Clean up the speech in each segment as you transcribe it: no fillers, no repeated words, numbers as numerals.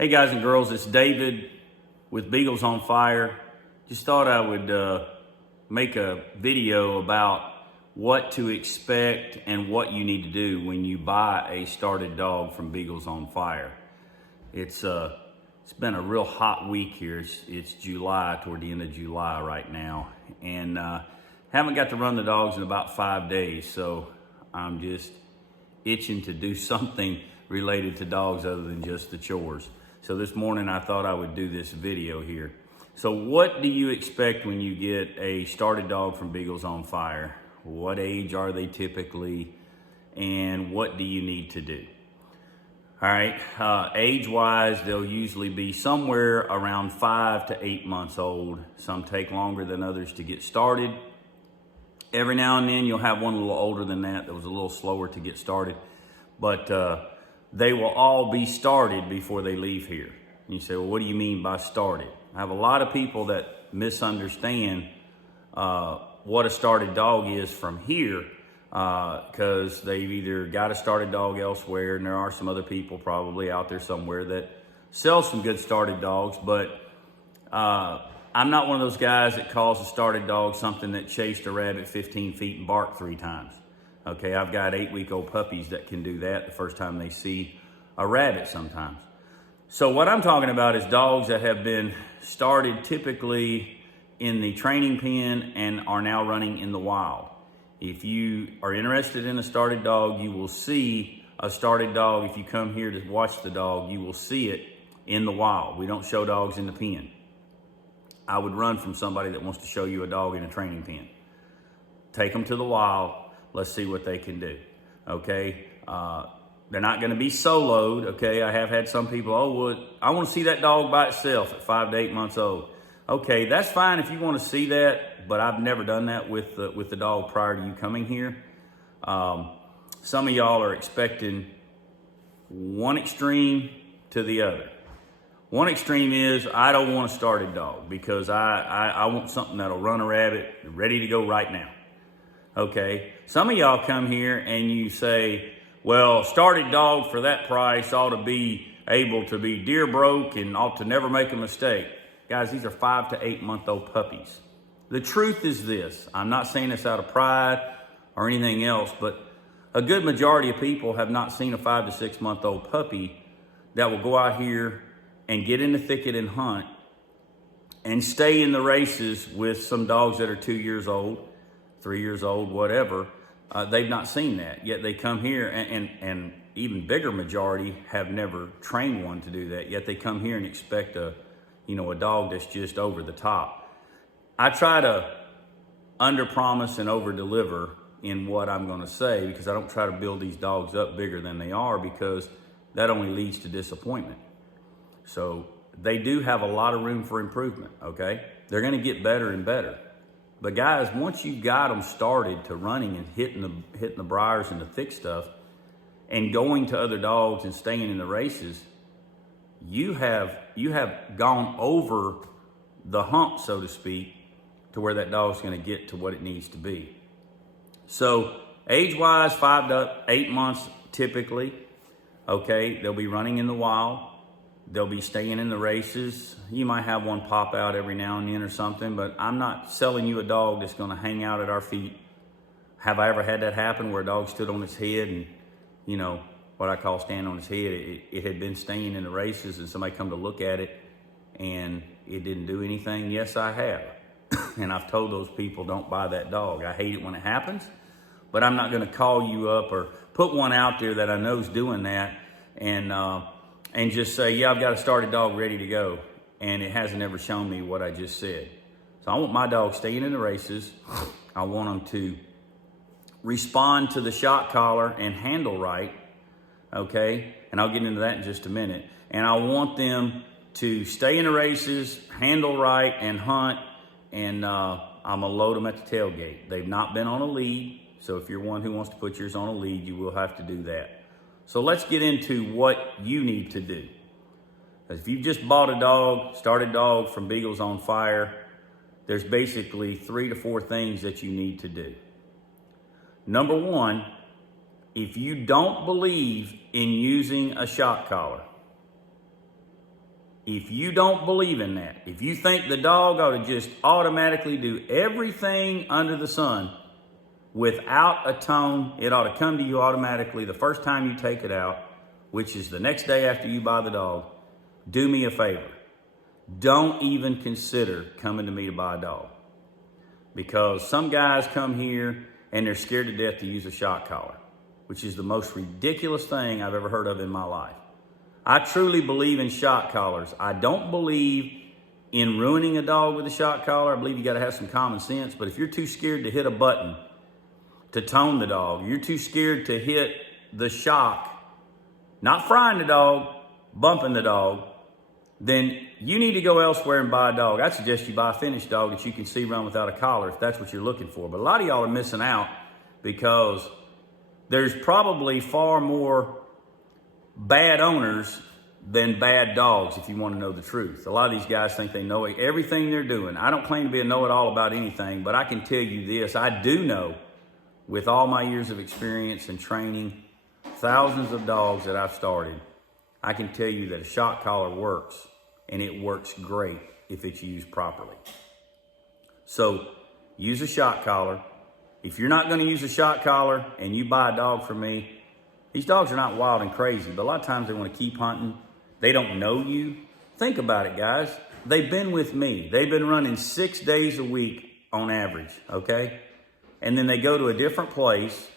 Hey guys and girls, it's David with Beagles on Fire. Just thought I would make a video about what to expect and what you need to do when you buy a started dog from Beagles on Fire. It's been a real hot week here. It's July, toward the end of July right now, and haven't got to run the dogs in about 5 days, so I'm just itching to do something related to dogs other than just the chores. So this morning I thought I would do this video here. So what do you expect when you get a started dog from Beagles on Fire? What age are they typically? And what do you need to do? All right, age-wise, they'll usually be somewhere around 5 to 8 months old. Some take longer than others to get started. Every now and then you'll have one a little older than that was a little slower to get started. But they will all be started before they leave here. And you say, well, what do you mean by started? I have a lot of people that misunderstand what a started dog is from here because they've either got a started dog elsewhere, and there are some other people probably out there somewhere that sell some good started dogs, but I'm not one of those guys that calls a started dog something that chased a rabbit 15 feet and barked 3 times. Okay, I've got 8-week-old puppies that can do that the first time they see a rabbit sometimes. So what I'm talking about is dogs that have been started typically in the training pen and are now running in the wild. If you are interested in a started dog, you will see a started dog. If you come here to watch the dog, you will see it in the wild. We don't show dogs in the pen. I would run from somebody that wants to show you a dog in a training pen. Take them to the wild. Let's see what they can do, okay? They're not gonna be soloed, okay? I have had some people, oh, well, I wanna see that dog by itself at 5 to 8 months old. Okay, that's fine if you wanna see that, but I've never done that with the dog prior to you coming here. Some of y'all are expecting one extreme to the other. One extreme is, I don't want a started dog because I want something that'll run a rabbit ready to go right now. Okay, some of y'all come here and you say, well, started dog for that price ought to be able to be deer broke and ought to never make a mistake. Guys, these are 5 to 8 month old puppies. The truth is this, I'm not saying this out of pride or anything else, but a good majority of people have not seen a 5 to 6 month old puppy that will go out here and get in the thicket and hunt and stay in the races with some dogs that are 2 years old, 3 years old, whatever. They've not seen that, yet they come here, and even bigger majority have never trained one to do that, yet they come here and expect a dog that's just over the top. I try to under-promise and over-deliver in what I'm gonna say, because I don't try to build these dogs up bigger than they are, because that only leads to disappointment. So they do have a lot of room for improvement, okay? They're gonna get better and better. But guys, once you've got them started to running and hitting the briars and the thick stuff and going to other dogs and staying in the races, you have gone over the hump, so to speak, to where that dog's gonna get to what it needs to be. So age-wise, 5 to 8 months typically, okay? They'll be running in the wild. They'll be staying in the races. You might have one pop out every now and then or something, but I'm not selling you a dog that's gonna hang out at our feet. Have I ever had that happen where a dog stood on its head and, what I call stand on its head, it had been staying in the races and somebody come to look at it and it didn't do anything? Yes, I have. And I've told those people, don't buy that dog. I hate it when it happens, but I'm not gonna call you up or put one out there that I know is doing that and just say, yeah, I've got a started dog ready to go, and it hasn't ever shown me what I just said. So I want my dog staying in the races. I want them to respond to the shot collar and handle right, okay? And I'll get into that in just a minute. And I want them to stay in the races, handle right, and hunt, and I'm gonna load them at the tailgate. They've not been on a lead, so if you're one who wants to put yours on a lead, you will have to do that. So let's get into what you need to do. If you just bought a dog, started dog from Beagles on Fire, there's basically 3 to 4 things that you need to do. Number one, if you don't believe in using a shock collar, If you don't believe in that, if you think the dog ought to just automatically do everything under the sun without a tone, it ought to come to you automatically the first time you take it out, which is the next day after you buy the dog, do me a favor. Don't even consider coming to me to buy a dog. Because some guys come here and they're scared to death to use a shock collar, which is the most ridiculous thing I've ever heard of in my life. I truly believe in shock collars. I don't believe in ruining a dog with a shock collar. I believe you got to have some common sense. But if you're too scared to hit a button to tone the dog, you're too scared to hit the shock, not frying the dog, bumping the dog, then you need to go elsewhere and buy a dog. I suggest you buy a finished dog that you can see run without a collar if that's what you're looking for. But a lot of y'all are missing out because there's probably far more bad owners than bad dogs, if you want to know the truth. A lot of these guys think they know everything they're doing. I don't claim to be a know-it-all about anything, but I can tell you this. I do know, with all my years of experience and training, thousands of dogs that I've started, I can tell you that a shock collar works, and it works great if it's used properly. So use a shock collar. If you're not going to use a shock collar and you buy a dog from me, these dogs are not wild and crazy, but a lot of times they want to keep hunting. They don't know you. Think about it, guys. They've been with me. They've been running 6 days a week on average, okay? And then they go to a different place,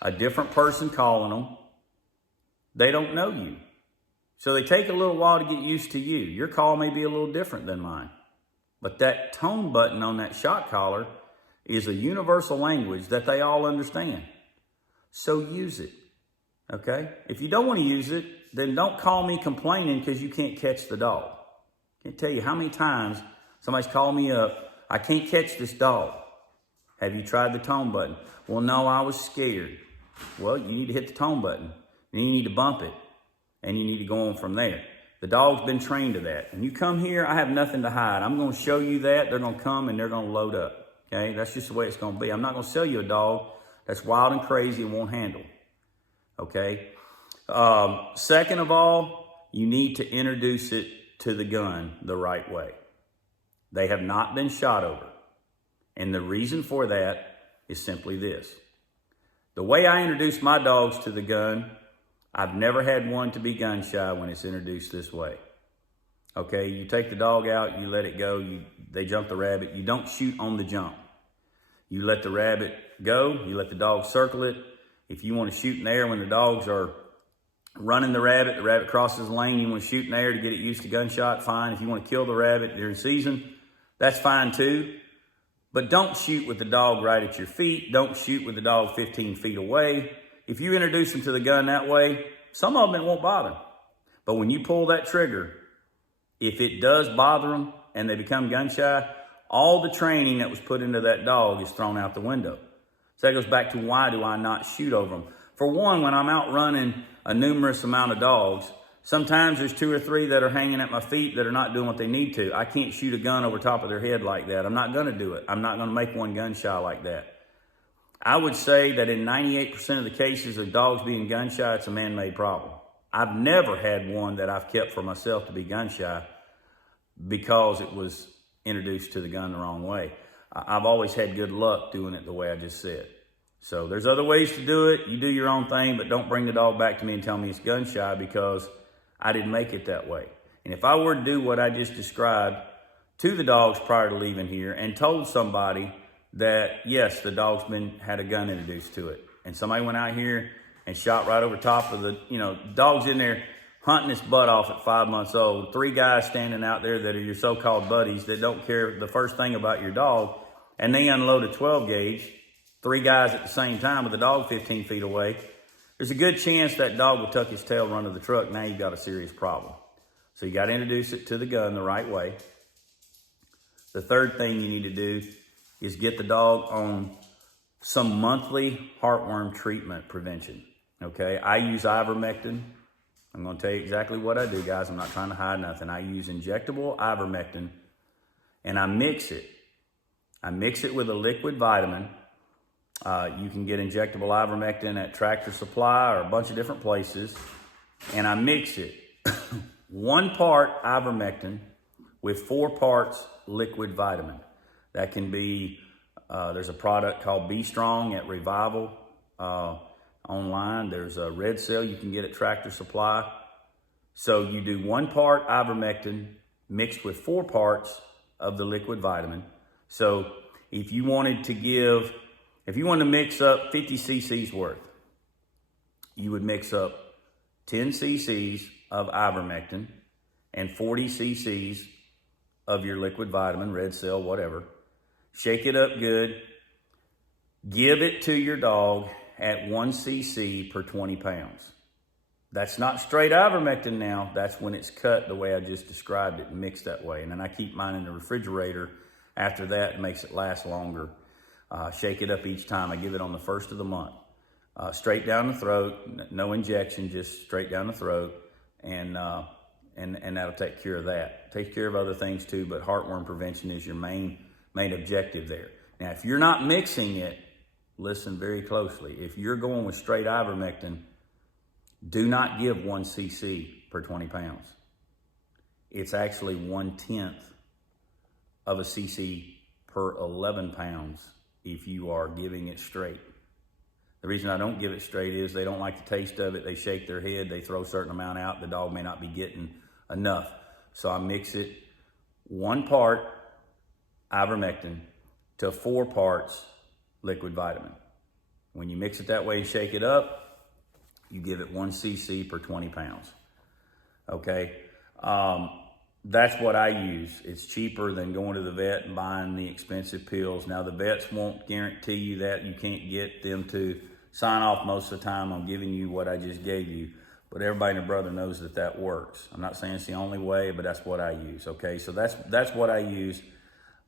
a different person calling them. They don't know you. So they take a little while to get used to you. Your call may be a little different than mine. But that tone button on that shock collar is a universal language that they all understand. So use it. Okay? If you don't want to use it, then don't call me complaining because you can't catch the dog. I can't tell you how many times somebody's called me up, I can't catch this dog. Have you tried the tone button? Well, no, I was scared. Well, you need to hit the tone button. Then you need to bump it. And you need to go on from there. The dog's been trained to that. And you come here, I have nothing to hide. I'm going to show you that. They're going to come and they're going to load up. Okay? That's just the way it's going to be. I'm not going to sell you a dog that's wild and crazy and won't handle. Okay? Second of all, you need to introduce it to the gun the right way. They have not been shot over. And the reason for that is simply this. The way I introduce my dogs to the gun, I've never had one to be gun shy when it's introduced this way. Okay, you take the dog out, you let it go, they jump the rabbit. You don't shoot on the jump. You let the rabbit go, you let the dog circle it. If you want to shoot in the air when the dogs are running the rabbit crosses the lane, you want to shoot in the air to get it used to gunshot, fine. If you want to kill the rabbit during season, that's fine too. But don't shoot with the dog right at your feet. Don't shoot with the dog 15 feet away. If you introduce them to the gun that way, some of them it won't bother. But when you pull that trigger, if it does bother them and they become gun shy, all the training that was put into that dog is thrown out the window. So that goes back to why do I not shoot over them? For one, when I'm out running a numerous amount of dogs, sometimes there's 2 or 3 that are hanging at my feet that are not doing what they need to. I can't shoot a gun over top of their head like that. I'm not going to do it. I'm not going to make one gun shy like that. I would say that in 98% of the cases of dogs being gun shy, it's a man-made problem. I've never had one that I've kept for myself to be gun shy because it was introduced to the gun the wrong way. I've always had good luck doing it the way I just said. So there's other ways to do it. You do your own thing, but don't bring the dog back to me and tell me it's gun shy because I didn't make it that way. And if I were to do what I just described to the dogs prior to leaving here and told somebody that, yes, the dog's had a gun introduced to it, and somebody went out here and shot right over top of the, dog's in there hunting his butt off at 5 months old, 3 guys standing out there that are your so-called buddies that don't care the first thing about your dog, and they unload a 12 gauge, 3 guys at the same time with the dog 15 feet away, there's a good chance that dog will tuck his tail, run to the truck. Now you've got a serious problem. So you got to introduce it to the gun the right way. The third thing you need to do is get the dog on some monthly heartworm treatment prevention, okay? I use ivermectin. I'm going to tell you exactly what I do, guys. I'm not trying to hide nothing. I use injectable ivermectin, and I mix it. I mix it with a liquid vitamin. You can get injectable ivermectin at Tractor Supply or a bunch of different places, and I mix it 1 part ivermectin with 4 parts liquid vitamin. That can be, there's a product called Be Strong at Revival online. There's a Red Cell you can get at Tractor Supply. So you do 1 part ivermectin mixed with 4 parts of the liquid vitamin. So if you wanted to mix up 50 cc's worth, you would mix up 10 cc's of ivermectin and 40 cc's of your liquid vitamin, Red Cell, whatever. Shake it up good. Give it to your dog at 1 cc per 20 pounds. That's not straight ivermectin now. That's when it's cut the way I just described it and mixed that way. And then I keep mine in the refrigerator. After that, it makes it last longer. Shake it up each time. I give it on the 1st of the month. Straight down the throat, no injection, just straight down the throat. And that'll take care of that. Takes care of other things too, but heartworm prevention is your main objective there. Now, if you're not mixing it, listen very closely. If you're going with straight ivermectin, do not give 1 cc per 20 pounds. It's actually 1/10 of a cc per 11 pounds if you are giving it straight. The reason I don't give it straight is they don't like the taste of it. They shake their head. They throw a certain amount out. The dog may not be getting enough. So I mix it 1 part ivermectin to 4 parts liquid vitamin. When you mix it that way and shake it up, you give it 1 cc per 20 pounds. Okay? That's what I use. It's cheaper than going to the vet and buying the expensive pills. Now, the vets won't guarantee you that. You can't get them to sign off most of the time on giving you what I just gave you. But everybody and their brother knows that that works. I'm not saying it's the only way, but that's what I use. Okay, so that's what I use.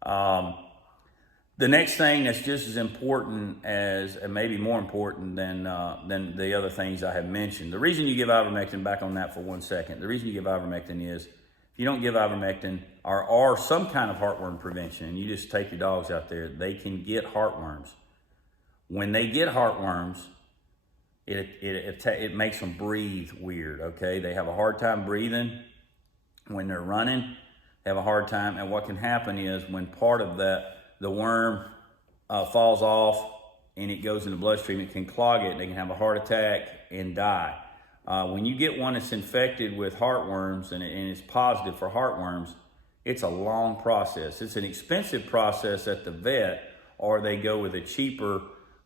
The next thing that's just as important as, and maybe more important than the other things I have mentioned. The reason you give ivermectin, back on that for 1 second, the reason you give ivermectin is, if you don't give ivermectin or some kind of heartworm prevention, and you just take your dogs out there, they can get heartworms. When they get heartworms, it makes them breathe weird, okay? They have a hard time breathing when they're running. They have a hard time, and what can happen is when part of the worm falls off and it goes in the bloodstream, it can clog it. They can have a heart attack and die. When you get one that's infected with heartworms and it's positive for heartworms, it's a long process. It's an expensive process at the vet, or they go with a cheaper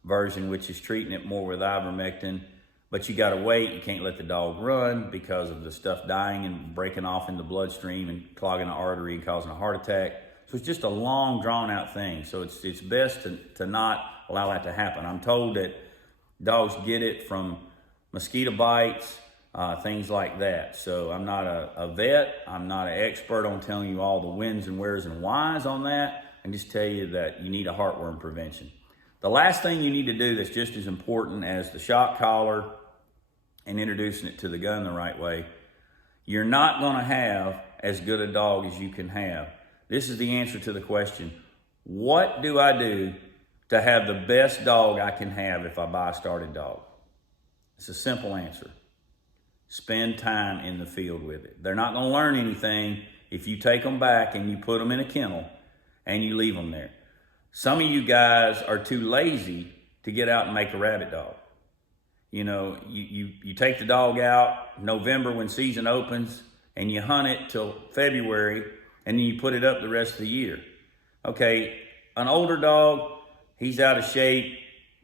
version, which is treating it more with ivermectin. But you gotta wait. You can't let the dog run because of the stuff dying and breaking off in the bloodstream and clogging the artery and causing a heart attack. So it's just a long, drawn-out thing. So it's best to not allow that to happen. I'm told that dogs get it from mosquito bites, things like that. So I'm not a vet. I'm not an expert on telling you all the whens and wheres and whys on that. I just tell you that you need a heartworm prevention. The last thing you need to do that's just as important as the shock collar and introducing it to the gun the right way, you're not going to have as good a dog as you can have. This is the answer to the question, what do I do to have the best dog I can have if I buy a started dog? It's a simple answer. Spend time in the field with it. They're not going to learn anything if you take them back and you put them in a kennel and you leave them there. Some of you guys are too lazy to get out and make a rabbit dog. You know, you take the dog out November when season opens and you hunt it till February, and then you put it up the rest of the year. Okay, an older dog, he's out of shape,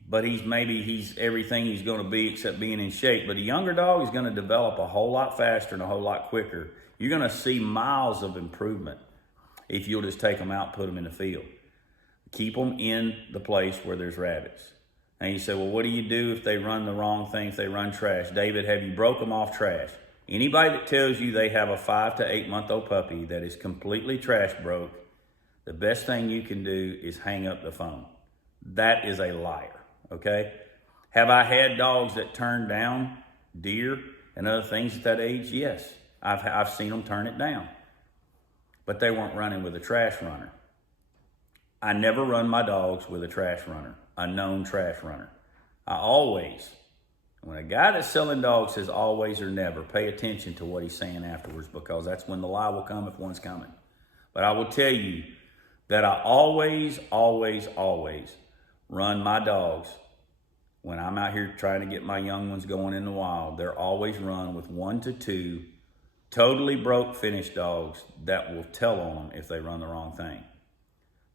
but he's everything he's going to be except being in shape. But a younger dog is going to develop a whole lot faster and a whole lot quicker. You're going to see miles of improvement if you'll just take them out and put them in the field. Keep them in the place where there's rabbits. And you say, well, what do you do if they run the wrong thing, if they run trash? David, have you broke them off trash? Anybody that tells you they have a 5 to 8 month old puppy that is completely trash broke, the best thing you can do is hang up the phone. That is a liar, okay? Have I had dogs that turn down deer and other things at that age? Yes, I've seen them turn it down, but they weren't running with a trash runner. I never run my dogs with a trash runner, a known trash runner. I always When a guy that's selling dogs says always or never, pay attention to what he's saying afterwards, because that's when the lie will come if one's coming. But I will tell you that I always, always, always run my dogs when I'm out here trying to get my young ones going in the wild. They're always run with 1 to 2 totally broke finished dogs that will tell on them if they run the wrong thing.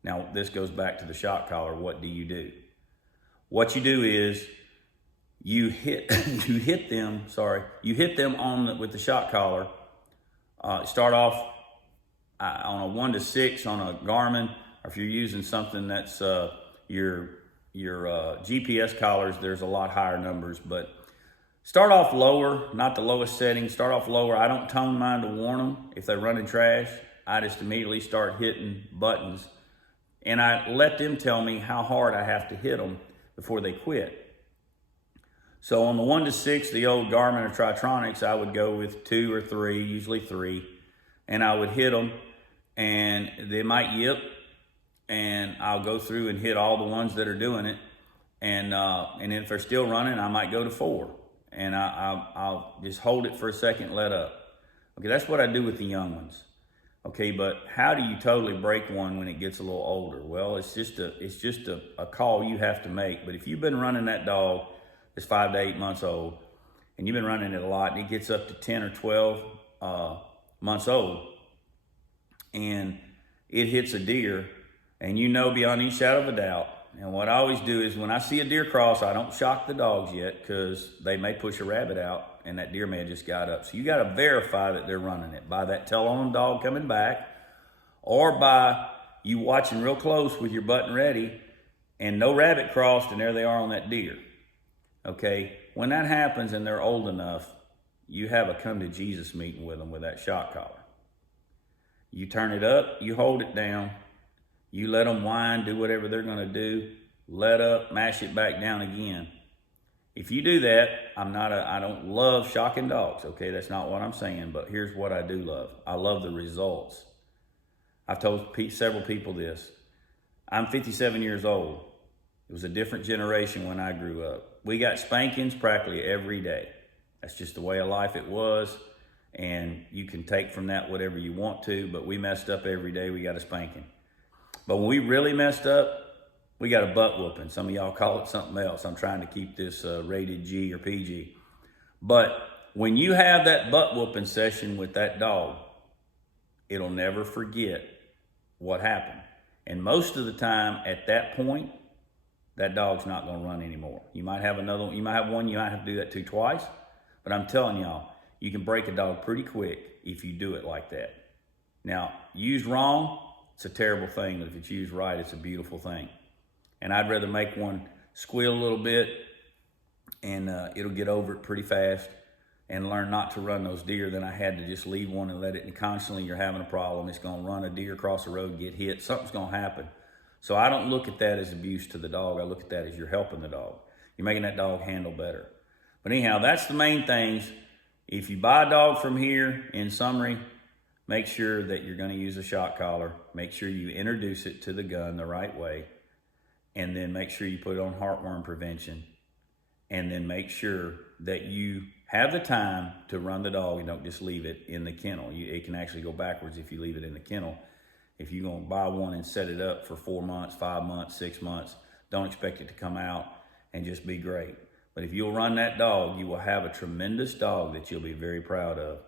Now, this goes back to the shock collar. What do you do? What you do is you hit them with the shock collar. Start off on a 1 to 6 on a Garmin, or if you're using something that's your GPS collars, there's a lot higher numbers, but start off lower, not the lowest setting. Start off lower. I don't tone mine to warn them if they're running trash. I just immediately start hitting buttons, and I let them tell me how hard I have to hit them before they quit. So on the 1 to 6, the old Garmin or Tritronics, I would go with 2 or 3, usually 3, and I would hit them, and they might yip, and I'll go through and hit all the ones that are doing it, and if they're still running, I might go to 4, and I'll just hold it for a second, let up. Okay, that's what I do with the young ones. Okay, but how do you totally break one when it gets a little older? Well, it's just a call you have to make. But if you've been running that dog that's 5 to 8 months old, and you've been running it a lot, and it gets up to 10 or 12 months old, and it hits a deer, and you know beyond any shadow of a doubt, and what I always do is when I see a deer cross, I don't shock the dogs yet, because they may push a rabbit out, and that deer may have just got up. So you got to verify that they're running it by that tell-on dog coming back, or by you watching real close with your button ready, and no rabbit crossed, and there they are on that deer. Okay, when that happens and they're old enough, you have a come to Jesus meeting with them with that shock collar. You turn it up, you hold it down, you let them whine, do whatever they're going to do, let up, mash it back down again. If you do that, I don't love shocking dogs, okay? That's not what I'm saying, but here's what I do love. I love the results. I've told several people this. I'm 57 years old. It was a different generation when I grew up. We got spankings practically every day. That's just the way of life it was, and you can take from that whatever you want to, but we messed up every day. We got a spanking. But when we really messed up, we got a butt whooping. Some of y'all call it something else. I'm trying to keep this rated G or PG. But when you have that butt whooping session with that dog, it'll never forget what happened. And most of the time at that point, that dog's not going to run anymore. You might have another one. You might have one you might have to do that to twice. But I'm telling y'all, you can break a dog pretty quick if you do it like that. Now, used wrong, it's a terrible thing. But if it's used right, it's a beautiful thing. And I'd rather make one squeal a little bit, and it'll get over it pretty fast, and learn not to run those deer than I had to just leave one and let it, and constantly you're having a problem. It's going to run a deer across the road, get hit. Something's going to happen. So I don't look at that as abuse to the dog. I look at that as you're helping the dog. You're making that dog handle better. But anyhow, that's the main things. If you buy a dog from here, in summary, make sure that you're going to use a shock collar. Make sure you introduce it to the gun the right way. And then make sure you put it on heartworm prevention. And then make sure that you have the time to run the dog and don't just leave it in the kennel. It can actually go backwards if you leave it in the kennel. If you're going to buy one and set it up for 4 months, 5 months, 6 months, don't expect it to come out and just be great. But if you'll run that dog, you will have a tremendous dog that you'll be very proud of.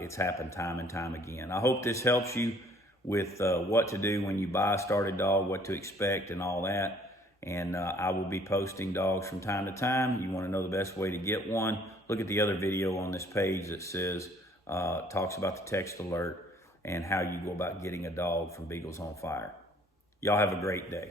It's happened time and time again. I hope this helps you with what to do when you buy a started dog, what to expect and all that. And I will be posting dogs from time to time. You want to know the best way to get one, look at the other video on this page that says, talks about the text alert and how you go about getting a dog from Beagles on Fire. Y'all have a great day.